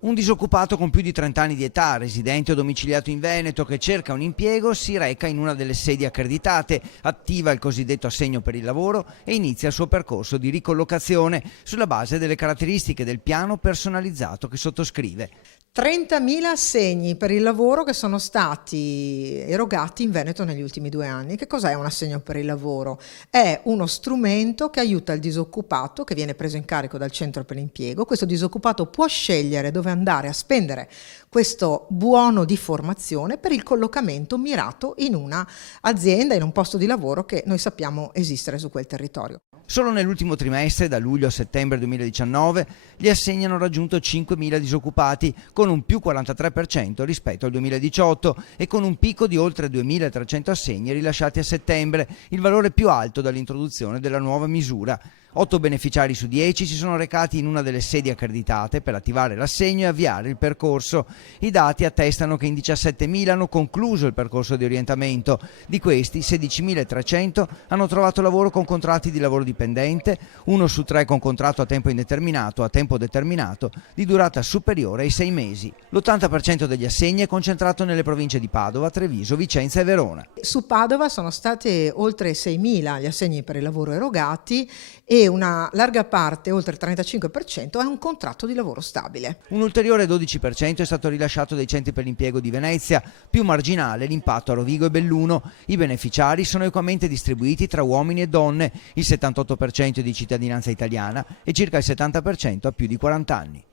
Un disoccupato con più di 30 anni di età, residente o domiciliato in Veneto, che cerca un impiego, si reca in una delle sedi accreditate, attiva il cosiddetto assegno per il lavoro e inizia il suo percorso di ricollocazione sulla base delle caratteristiche del piano personalizzato che sottoscrive. 30.000 assegni per il lavoro che sono stati erogati in Veneto negli ultimi 2 anni. Che cos'è un assegno per il lavoro? È uno strumento che aiuta il disoccupato, che viene preso in carico dal centro per l'impiego. Questo disoccupato può scegliere dove andare a spendere questo buono di formazione per il collocamento mirato in una azienda, in un posto di lavoro che noi sappiamo esistere su quel territorio. Solo nell'ultimo trimestre, da luglio a settembre 2019, gli assegni hanno raggiunto 5.000 disoccupati, con un più 43% rispetto al 2018 e con un picco di oltre 2.300 assegni rilasciati a settembre, il valore più alto dall'introduzione della nuova misura. 8 beneficiari su 10 si sono recati in una delle sedi accreditate per attivare l'assegno e avviare il percorso. I dati attestano che in 17.000 hanno concluso il percorso di orientamento. Di questi, 16.300 hanno trovato lavoro con contratti di lavoro dipendente, 1 su 3 con contratto a tempo indeterminato o a tempo determinato di durata superiore ai 6 mesi. L'80% degli assegni è concentrato nelle province di Padova, Treviso, Vicenza e Verona. Su Padova sono state oltre 6.000 gli assegni per il lavoro erogati e una larga parte, oltre il 35%, è un contratto di lavoro stabile. Un ulteriore 12% è stato rilasciato dai centri per l'impiego di Venezia, più marginale l'impatto a Rovigo e Belluno. I beneficiari sono equamente distribuiti tra uomini e donne, il 78% è di cittadinanza italiana e circa il 70% ha più di 40 anni.